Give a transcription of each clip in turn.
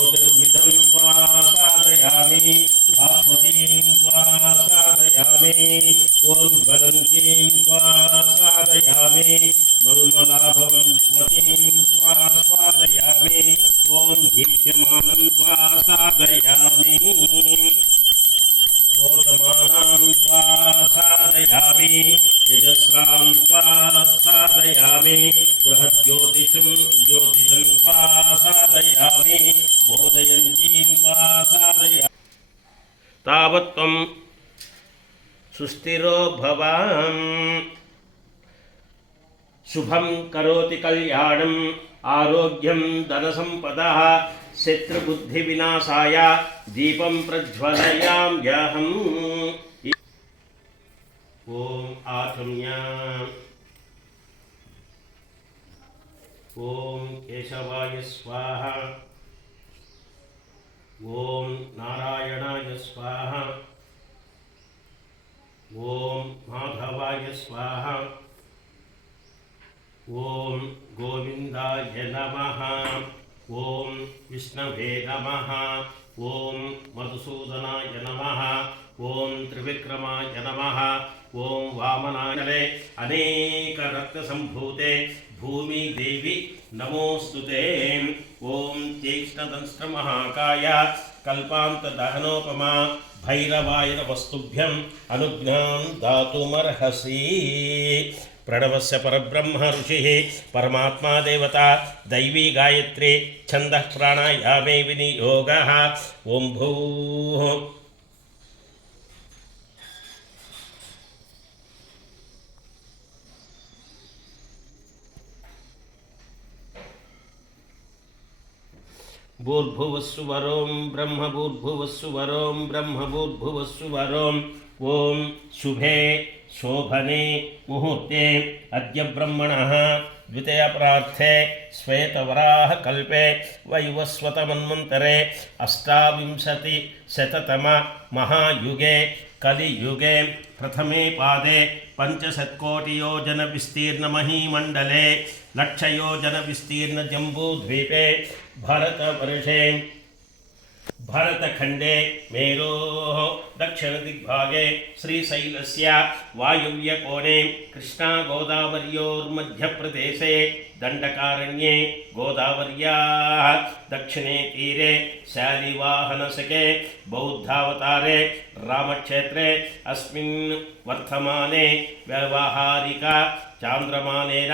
ज्योतिर्विधं त्वा साधयामि भास्वतीं त्वा साधयामि ओज्ज्वलन्तीं त्वा साधयामि मल्मलाभवन्वतीं त्वा साधयामि ॐ दीप्यमानं त्वा साधयामि रोचमानां त्वा साधयामि यजस्रां त्वा साधयामि बृहज्योतिषं त्वा साधयामि बोधयन्तीं त्वा साधयामि तावत्त्वं सुस्थिरो भवाम् शुभं करोति कल्याणम् आरोग्यं धनसम्पदः शत्रुबुद्धिविनाशाय दीपं प्रज्वलयाम्यहम् ॐ आचम्य ॐ केशवाय स्वाहा ॐ नारायणाय स्वाहा ॐ माधवाय स्वाहा ॐ गोविन्दाय नमः ॐ विष्णवे नमः ॐ मधुसूदनाय नमः ॐ त्रिविक्रमाय नमः ॐ वामनाय अनेकरत्नसम्भूते भूमि देवी नमोस्तुते ॐ तीक्ष्णदंष्ट्रमहाकाय कल्पान्तदहनोपमा भैरवाय वस्तुभ्यं अनुज्ञां दातुमर्हसि प्रणवस्य परब्रह्म ऋषिः परमात्मा देवता दैवी गायत्री छन्दः प्राणायामे विनियोगः ॐ भूः भूर्भुवस्सुवरों ब्रह्म भूर्भुवस्सुवरों ब्रह्म भूर्भुवस्सुवरों ॐ शुभे शोभने मुहूर्ते अद्य ब्रह्मणः द्वितीयप्रार्थे श्वेतवराह कल्पे वैवस्वतमन्वन्तरे अष्टाविंशतिशततम महायुगे कलियुगे प्रथमे पादे पंचशतकोटियोजनविस्तीर्णमहीमण्डले लक्षयोजनविस्तीर्णजम्बूद्वीपे भारतवर्षे भरतखण्डे मेरोः दक्षिणदिग्भागे श्रीशैलस्य वायव्यकोणे कृष्णागोदावर्योर्मध्यप्रदेशे दण्डकारण्ये गोदावर्याः दक्षिणे तीरे शालिवाहनशके बौद्धावतारे रामक्षेत्रे अस्मिन् वर्तमाने व्यावहारिका चांद्रमानेन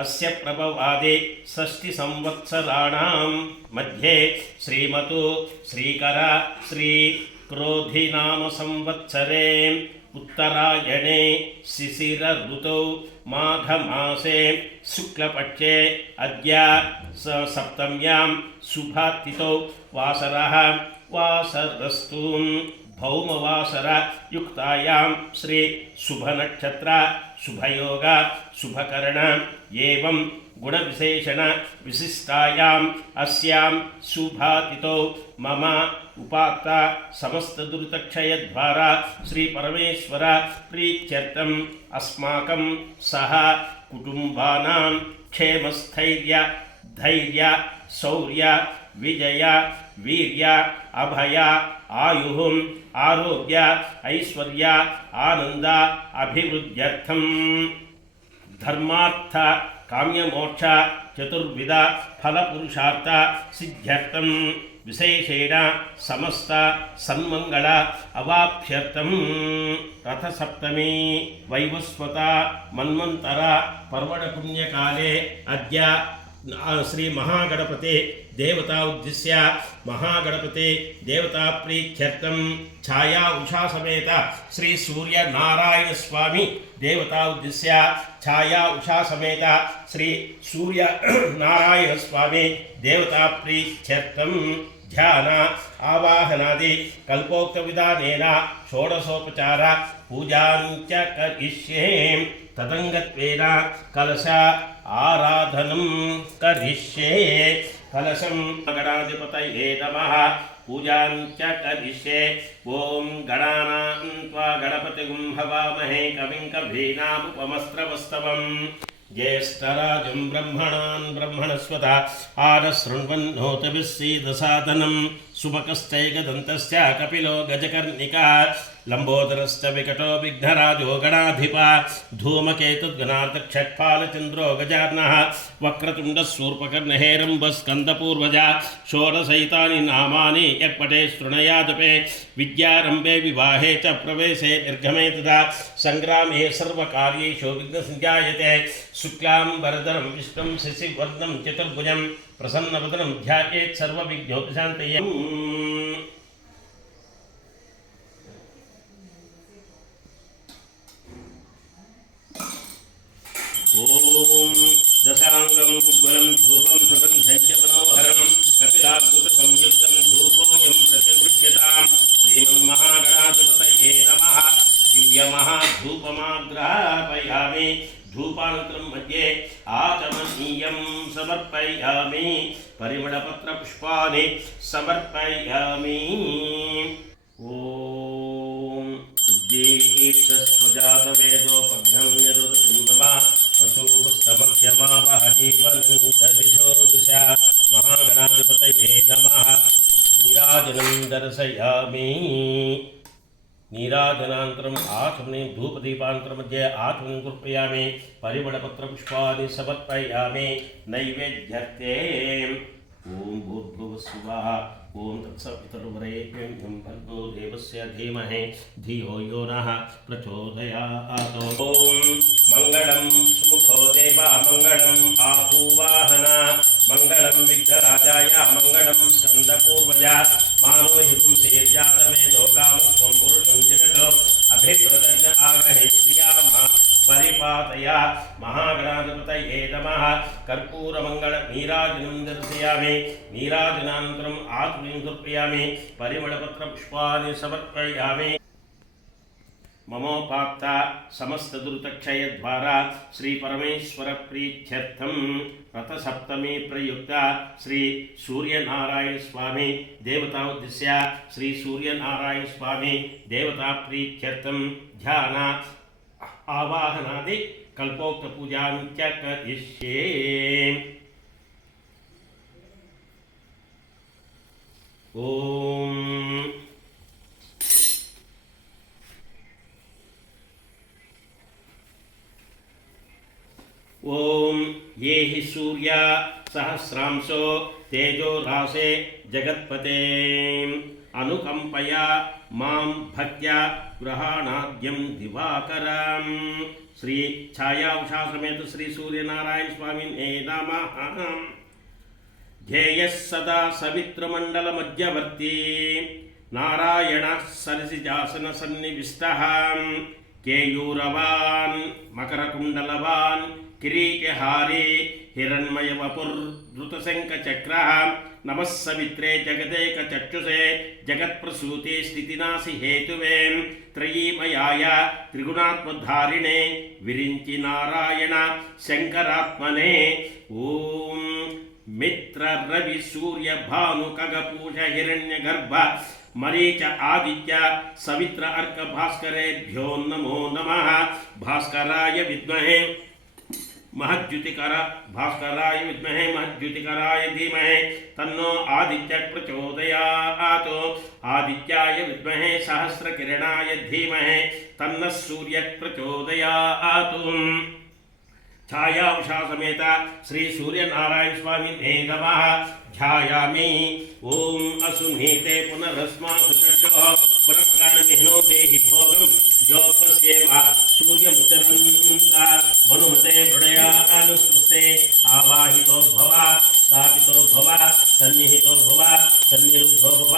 अस्य प्रभवादि षष्टिसंवत्सराणां मध्ये श्रीमतु श्रीकर श्री क्रोधिनाम संवत्सरे उत्तरायणे शिशिर ऋतौ माघमासे शुक्लपक्षे अद्य सप्तम्यां शुभतिथौ वासरः वासरस्तु भौमवासर युक्तायां श्री शुभनक्षत्र शुभयोग शुभकरण एवं गुणविशेषण विशिष्टायाम् अस्यां शुभातिथौ मम उपात्त समस्त दुरितक्षयद्वारा श्री परमेश्वर प्रीत्यर्थम् अस्माकं सह कुटुम्बानां क्षेमस्थैर्य धैर्य शौर्य विजय वीर्य अभय आयुः आरोग्य ऐश्वर्य आनंद अभिवृद्ध्यर्थं धर्मार्थ काम्यमोक्ष चतुर्विध फलपुरुषार्थ सिद्ध्यर्थं विशेषेण समस्त सन्मंगल अवाप्यर्थं रथसप्तमी वैवस्वत मन्वंतर पर्वण पुण्यकाले अद्य श्री महागणपति देवता उद्दिश्य महागणपति देवता प्रीत्यर्थं छाया उषा समेत श्री सूर्य नारायण स्वामी देवता उद्दिश्य छाया उषा समेत श्री सूर्य नारायण स्वामी देवता प्रीत्यर्थं ध्यान आवाहनादि कल्पोक्त विधानेन षोडशोपचार पूजां च करिष्ये तदंगत्वेन कलश आराधनं करिष्ये कलशं गणाधिपतये नमः पूजां च करिष्ये ॐ गणानां त्वा गणपतिं हवामहे कविं कवीनामुपमस्त्रवस्तवं ज्येष्ठराजं ब्रह्मणान् ब्रह्मणस्वत आरशृण्वन्नोतभिस्सीदसादनं सुमकश्चैकदन्तस्य कपिलो गजकर्णिका लंबोदरश्च विकटो विघ्नराजो गणाधिपा धूमकेतुर्गणार्धक्षट्पालचन्द्रो गजार्णः वक्रतुण्डस्सूर्पकर्णहेरम्बस्कन्दपूर्वजा षोडशैतानि नामानि यक्पटे शृणुयादपे विद्यारम्भे विवाहे च प्रवेशे निर्गमे तथा सङ्ग्रामे सर्वकार्येषु विघ्नसञ्जायते शुक्लाम्बरधरं विष्णुं शशिवर्णं चतुर्भुजं प्रसन्नवदनं ध्यायेत् सर्वविघ्नोपशान्तये। ओम दशांगं उग्रं धूपं सुगन्धं च मनोहरं कपिलाद्भुतसंयुक्तं धूपोऽयं प्रतिगृह्यतां श्रीमन्महागणाधिपतये नमः। दिव्यमहाधूपमाग्रापयामि धूपानन्तरं मध्ये आचमनीयं समर्पयामि परिमलपत्रपुष्पाणि समर्पयामि। ओम उद्दीप्तस्वजातवेदोपघ्नं निरुतिम्बमा वसुस्तमक्षमावह जीवनदिशो दिशा महागणाधिपतये नमः। नीराजनं दर्शयामि। नीराजनानन्तरम् आचमने धूपदीपान्तरमध्ये आचमनं कृपयामि परिमलपत्रपुष्पाणि समर्पयामि नैवेद्यर्थे। ओम भूर्भुवस्सुवः ओम तत्सवितुर्वरेण्यं भर्गो देवस्य धीमहि धियो यो नः प्रचोदयात्। ओम मंगलं सुमुखो देवा मंगलं आहूवाहना मंगलं विघ्नराजाय मंगलं स्कन्दपूर्वजा मानो हिपुं सेज्जातमेधो कामस्त्वं पुरुषं जगतो अभिप्रदज्ञ आगहे श्रियामः परिपातया महागणाधिपतये नमः। कर्पूरमंगल नीराजनं दर्शयामि। नीराजनानन्तरम् आत्मनं समर्पयामि परिमलपत्रपुष्पाणि समर्पयामि। ममोपाप्ता समस्तदुरितक्षयद्वारा श्री परमेश्वर प्रीत्यर्थं रथसप्तमी प्रयुक्ता श्री सूर्यनारायण स्वामी देवता उद्देश्य श्री सूर्यनारायण स्वामी देवता प्रीत्यर्थं ध्यान आवाहनादि कल्पोक्त पूजां च करिष्ये। ओम ओम ये हि सूर्य सहस्रांशो तेजो रासे जगत्पते अनुकंपया मां भक्त्या ग्रहाणाद्यं दिवाकरं श्री छाया उषा समेत श्री सूर्यनारायण स्वामी नमः। ध्येयः सदा सवित्रमंडल मध्यवर्ती नारायण सरसिजासन सन्निविष्टः केयूरवान् मकरकुंडलवान् किरीटहारी हिरण्मयवपुर्धृतशङ्खचक्रः नमः सवित्रे जगदेकचक्षुषे जगत्प्रसूते स्थितिनाशि हेतुवे त्रयीमयाय त्रिगुणात्मधारिणे विरिञ्चि नारायण शंकरात्मने। ओम मित्र रवि सूर्य भानु खगपूष हिरण्यगर्भ मरीच आदित्य सवित्र अर्क भास्करेभ्यो नमो नमः। भास्कराय विद्महे भास्कराय विद्महे महद्युतिकराय धीमहि तन्नो आदित्य प्रचोदयात्। आदित्याय विद्महे सहस्रकिरणाय धीमहि तन्नः सूर्यः प्रचोदयात्। छाया उषा समेत श्री सूर्यनारायण स्वामी नमः। ध्यायामि। ओम असुनीते पुनरस्मासु चक्षुः पुरप्राणमिहिनो देहि भोगं ज्योत्स्येम सूर्यमुचरन्ता मनुमते मृडया अनुस्ते आवाहितो भव स्थापितो भव सन्निहितो भव सन्निरुद्धो भव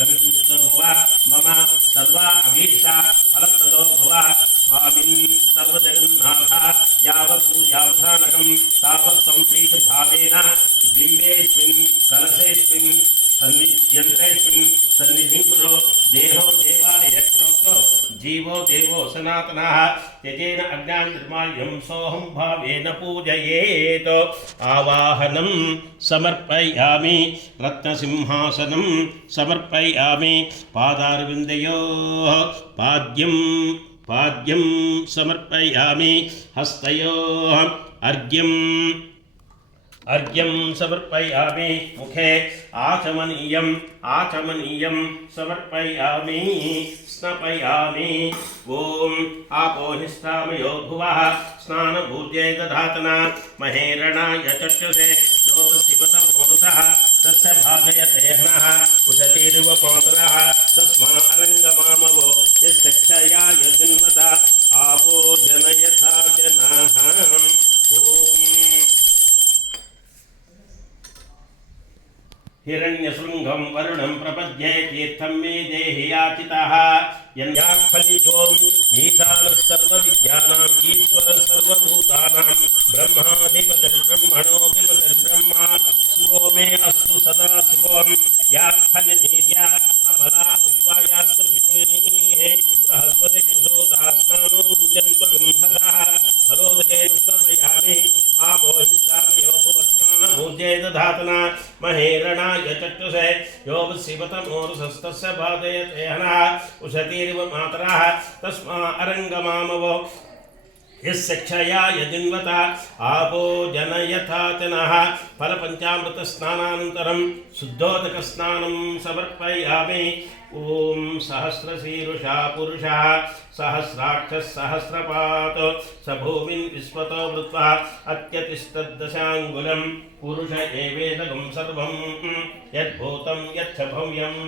अभिषिक्तो भव मम सर्वा अभीष्टा फलप्रदो भव स्वामिन् सर्वजगन्नाथ यावत् पूजावसानकं तावत् सम्प्रीतभावेन बिम्बेऽस्मिन् कलशेऽस्मिन् यन्त्रेऽस्मिन् सन्निधिं कुरु। देहो देवालयः प्रोक्तो जीवो देवो सनातनः त्यजेन अज्ञाननिर्माल्यं सोऽहं भावेन पूजयेत्। आवाहनं समर्पयामि रत्नसिंहासनं समर्पयामि पादारविन्दयोः पाद्यं समर्पयामि हस्तयोः अर्घ्यं समर्पयामि मुखे आचमनीयं समर्पयामि स्नपयामि ओम आपोहिष्ठामयो भुवः स्नानभूत्यै दधातना महेरणाय चक्षुषे योगशिवतमोरुषः तस्य भागयते हनः कुशतीर्व मातरः तस्मा अरङ्गमामवो यस्य यजिन्वता आपो जनयथा जनाः ओम हिरण्यशृंगं वरुणं प्रपद्ये तीर्थं मे देहि याचितः यन्याक्फलितोम ईशानः सर्वविद्यानां ईश्वरः सर्वभूतानां ब्रह्माधिपतिर्ब्रह्मणोऽधिपतिर्ब्रह्मा शिवो मे अस्तु सदा शिवों याक्फलिनीर्या अपला पुष्पायास्तु पुष्पिणीः बृहस्पति प्रसूता स्नानो मुञ्चन्त्वगुम्भसः फलोदकेन स्तमयामि आपोहिष्ठामयो भुवस्नानभूत्यै दधातना महेरणाय चक्षुषे योगशिवतमोरुषस्तस्य बाधयते हनः उशतीर्व मातरः तस्मा अरङ्गमामवो यस्य क्षया यजिन्वता आपो जनयथा जनः फलपञ्चामृतस्नानानन्तरं शुद्धोदकस्नानं समर्पयामि ओम सहस्रशीरुषा पुरुषः सहस्राक्षः सहस्रपात् स भूमिं विश्वतो वृत्वा अत्यतिष्ठद्दशाङ्गुलं पुरुष एवेदगं सर्वं यद्भूतं यच्च भव्यम्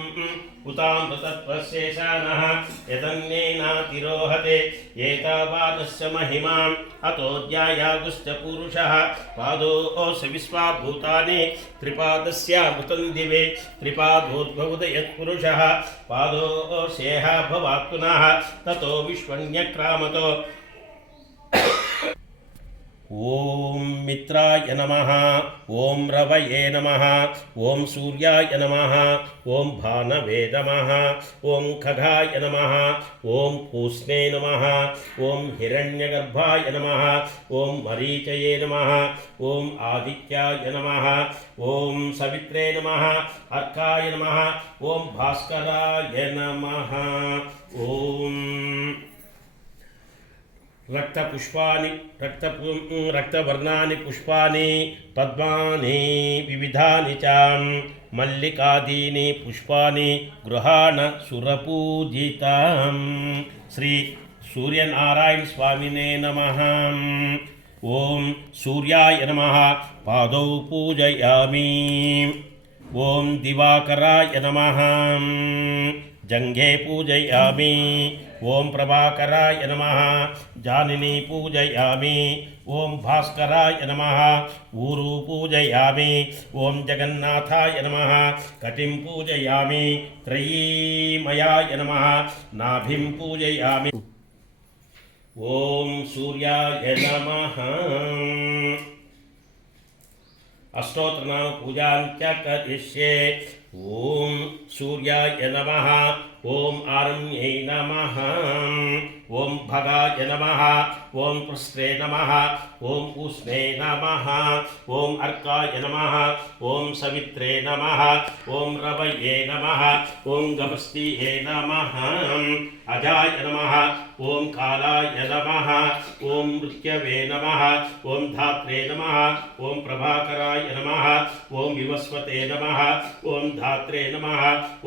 उतामृतत्वशेषानः यदन्येनातिरोहते एतावानस्य महिमाम् अतोऽध्यायागुश्च पुरुषः पादोऽस्य विश्वाभूतानि त्रिपादस्यामृतं दिवे त्रिपादोद्भवदयत्पुरुषः पादोऽस्येह भवात् पुनः ततो विश्वन्यक्रामतो ओम मित्राय नमः ओम रवये नमः ओम सूर्याय नमः ओम भानवे नमः ओम खगाय नमः ओम पूष्णे नमः ओम हिरण्यगर्भाय नमः ओम मरीचये नमः ओम आदित्याय नमः ओम सवित्रे नमः अर्काय नमः ओम भास्कराय नमः ओम रक्तवर्णानि पुष्पाणि पद्मानि विविधानि च मल्लिकादीनि पुष्पाणि गृहाण सुरपूजितं श्री सूर्यनारायण स्वामिने नमः ओम सूर्याय नमः पादौ पूजयामि ओम दिवाकराय नमः जंघे पूजयामि ओम प्रभाकराय नमः जानिनी पूजयामि ओम भास्कराय नमः ऊरु पूजयामि ओम जगन्नाथाय नमः कटिं पूजयामि त्रयीमयाय नमः नाभिं पूजयामि ओम सूर्याय नमः अष्टोत्तरनाम पूजां च करिष्ये ओम सूर्याय नमः ओम आरण्ये नमः ओम भगाय नमः ओम पृष्ठे नमः ओम उष्णे नमः ओम अर्काय नमः ओम सवित्रे नमः ओम रवये नमः ओम गभस्तिये नमः अजाय नमः ओम कालाय नमः ओम मृत्यवे नमः ओम धात्रे नमः ओम प्रभाकराय नमः ओम विवस्वते नमः ओम धात्रे नमः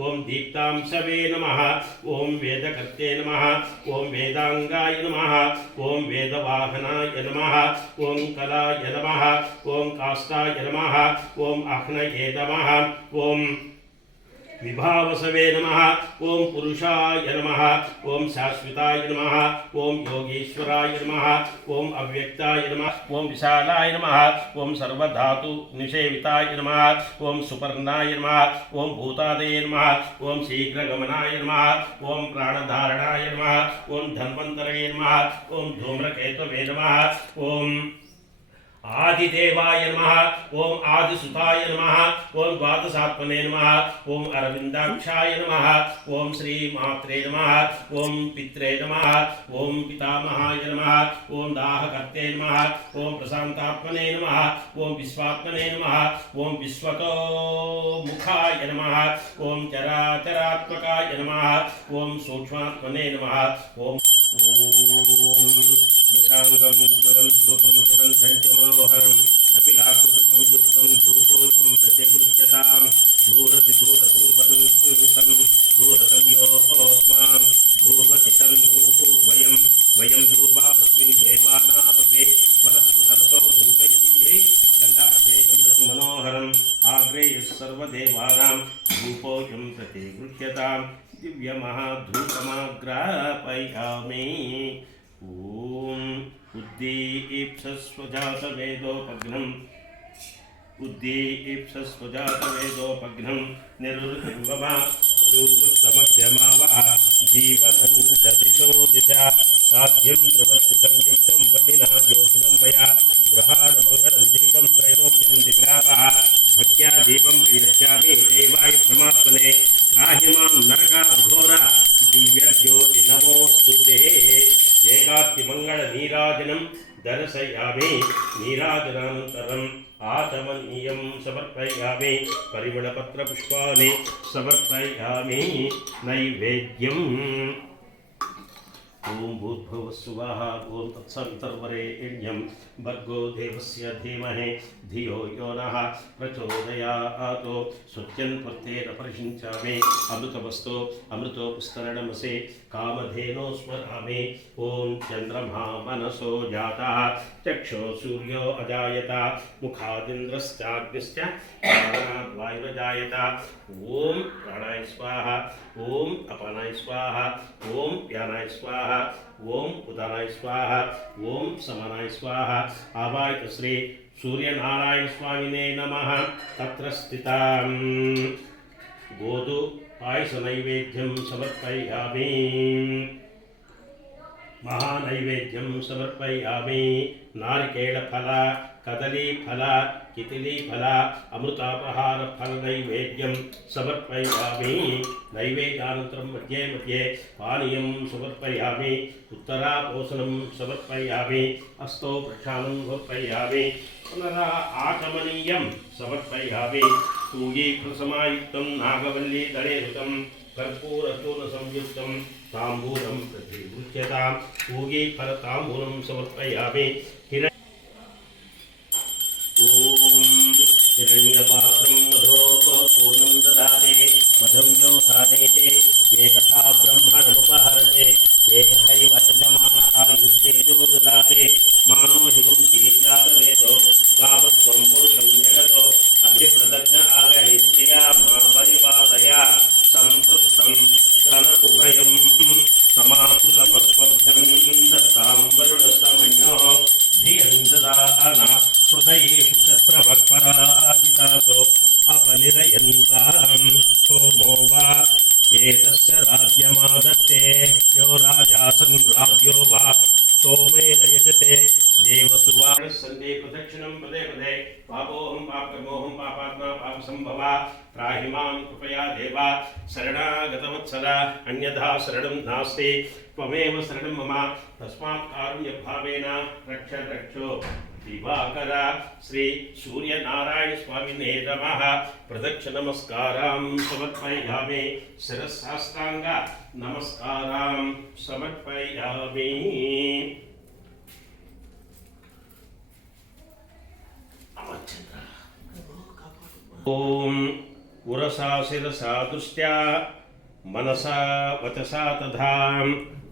ओम दीप्तांशवे नमः ओम वेदकर्ते नमः ओम वेदांगाय नमः ओम वेदवाहनाय नमः ओम कलाय नमः ओम काष्ठाय नमः ओम अह्नये नमः ओम विभावसवे नमः ओम पुरुषाय नमः ओम शाश्वताय नमः ओम योगेश्वराय नमः ओम अव्यक्ताय नमः ओम विशालाय नमः ओम सर्वधातु निषेविताय नमः ओम सुपर्णाय नमः ओम भूतादये नमः ओम शीघ्रगमनाय नमः ओम प्राणधारणाय नमः ओम धन्वन्तरये नमः ओम धूम्रकेतवे नमः ओम आदिदेवाय नमः ओम आदिसुताय नमः ओम द्वादशात्मने नमः ओम अरविंदाक्षाय नमः ओम श्री मात्रे नमः ओम पित्रे नमः ओम पितामहाय नमः ओम दाहकर्ते नमः ओम प्रशांतात्मने नमः ओम विश्वात्मने नमः ओम विश्वतो मुखाय नमः ओम चराचरात्मकाय नमः ओम सूक्ष्मात्मने नमः ओम पीताङ्गं गुगुलं धूपं सुगन्धं च मनोहरं कपिलाकृतिसंयुक्तं धूपोऽयं प्रतिगृह्यतां धूरति धूरधूर्वन्तं धूरसंयोऽस्मान् धूर्वतितं धूपोद्वयं वयं धूर्वामस्मिन् देवानामपि वनस्पतरसो धूपैः गन्धाढ्ये गन्धसु मनोहरम् आग्रे सर्वदेवानां धूपोऽयं प्रतिगृह्यतां दिव्यमहाधूपमाग्रापयामि ॐ उद्दीप्सस्वजातवेदोपघ्नं निरुर्मम सूगुस्तमख्यमावः जीवनं च दिशो दिशा साध्यं त्रिवत्संयुक्तं वलिना ज्योतिनं मया गृहाणमङ्गलं दीपं त्रैलोक्यं दिग्रापः भक्त्या दीपं प्रयच्छामि देवाय परमात्मने त्राहि मां नरकाद्घोरा दिव्यज्योति नमोऽस्तु ते एकात्मङ्गलनीराजनं दर्शयामि नीराजनानन्तरम् आचमनीयं समर्पयामि परिमलपत्रपुष्पाणि समर्पयामि नैवेद्यम् ॐ भूर्भुवस्सुवः ॐ तत्सवितुर्वरेण्यं भर्गो देवस्य धीमहि धियो यो नः प्रचोदयात् स्वच्छन्त्वर्तेन परिषिञ्चामि अमृतमस्तु अमृतोपस्तरणमसि कामधेनो स्मरामि ॐ चन्द्रमा मनसो जातः चक्षो सूर्यो अजायत मुखादिन्द्रश्चाग्निश्च वायुरजायत ॐ प्राणाय स्वाहा ॐ अपानाय स्वाहा ॐ व्यानाय स्वाहा ओम उदानाय स्वाहा ओम समानाय स्वाहा आवाहित श्री सूर्यनारायण स्वामिने नमः तत्र स्थितां गोधु पायस नैवेद्यं समर्पयामि महानैवेद्यं समर्पयामि नारिकेलफल कदलीफल कितिलीफल अमृतापहारफल नैवेद्यं समर्पयामि नैवेद्यानन्तरं मध्ये मध्ये पानीयं समर्पयामि उत्तरापोषणं समर्पयामि हस्तो प्रक्षालनं समर्पयामि पुनः आचमनीयं समर्पयामि पूगीफलसमायुक्तं नागवल्लीदलेरुतं कर्पूरचूर्णसंयुक्तं ताम्बूलं प्रतिगृह्यतां पूगीफलताम्बूलं समर्पयामि ॐ हिरण्यपात्रं मधोपूर्णं ददाते मधं योसानेते एकथा ब्रह्मणमुपहरते एकथैव यजमान आयुष्येजो ददाते मानो हिगुं शीर्जातवेदो गावत्वं पुरुषं जगतो अग्निप्रदग्न आगहि श्रिया मा परिपातया सम्पृष्टं धनभुभयं समाकृतमस्मभ्यं दत्तां वरुणस्तमन्यो धियं ददाना हृदयेषु शस्त्रवक्पराजितासो अपनिरयन्तां सोमो वा एतस्य राज्यमादत्ते यो राजासन् राज्यो वा सोमेन यजते देवसुवाणसन्धे प्रदक्षिणं पदे पदे पापोऽहं पापकर्मोऽहं पापात्मा पापसम्भवा त्राहि मां कृपया देवा शरणागतवत्सल अन्यथा शरणं नास्ति त्वमेव शरणं मम तस्मात् कारुण्यभावेन रक्ष रक्षो दिवाकर श्री सूर्यनारायण स्वामिने नमः प्रदक्षिणनमस्कारां समर्पयामि शिरस्साष्टांग नमस्कारां समर्पयामि ओम उरसा शिरसा दृष्ट्या मनसा वचसा तथा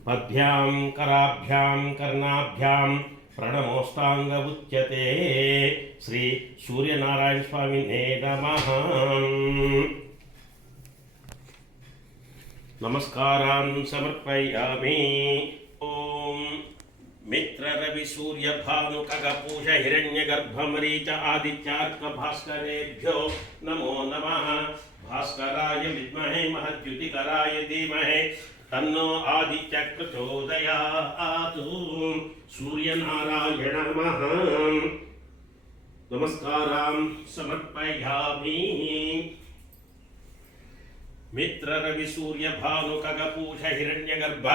पद्भ्यां कराभ्यां कर्णाभ्यां प्रणमोष्टांग उच्यते श्री सूर्यनारायण स्वामिने नमः नमस्कारान् समर्पयामि ओम मित्र रवि सूर्य भानु खगपूष हिरण्यगर्भ मरीच आदित्यार्क भास्करेभ्यो नमो नमः भास्कराय विद्महे महद्युतिकराय धीमहि तन्नो आदित्य प्रचोदयात् सूर्यनारायण नमः नमस्कारां समर्पयामि मित्र रवि सूर्य भानु खगपूष हिरण्यगर्भ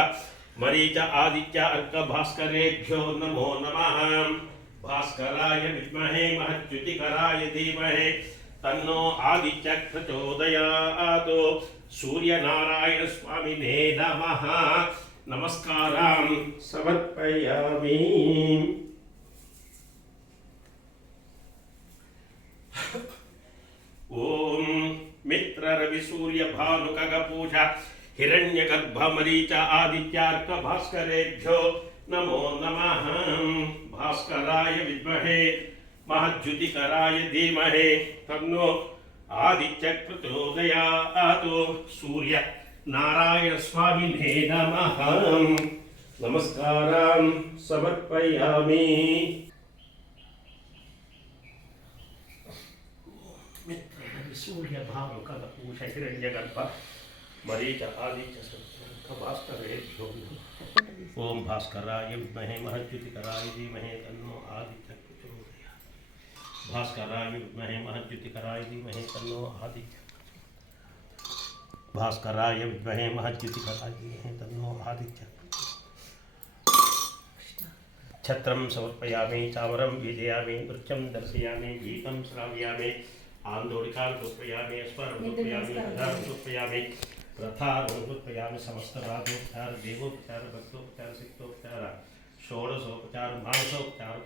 मरीच आदित्य अर्क भास्करेभ्यो नमो नमः भास्कराय विद्महे महच्युतिकराय धीमहि तन्नो आदित्य प्रचोदयात् सूर्यनारायण स्वामिने नमः नमस्कारां समर्पयामि। ओम मित्र रवि सूर्य भानु खगपूषा हिरण्यगर्भ मरीच आदित्यार्क भास्करेभ्यो नमो नमः। भास्कराय विद्महे महज्युतिकराय धीमहि तन्नो आदित्य प्रचोदयात्। सूर्य नारायण स्वामिने नमः। नमस्कारां समर्पयामि। सूर्य भानु खगपूषा हिरण्यगर्भ मरीच आदित्य भास्करेभ्यो ओम भास्कराय विद्महे महज्युतिकराय धीमहि तन्नो आदित्य प्रचोदयात्। भास्कराय विद्महे महज्युतिकराय धीमहि तन्नो आदित्य भास्कराय विद्महे महज्युतिकराय धीमहि तन्नो आदित्य। छत्रं समर्पयामि चामरं वीजयामि नृत्यं दर्शयामि गीतं श्रावयामि आंदोलिकां समर्पयामि स्मरणं समर्पयामि उद्धारं समर्पयामि रथारोहणं समर्पयामि समस्त राजोपचार देवोपचार भक्तोपचार सिद्धोपचार षोडशोपचार मानसोपचार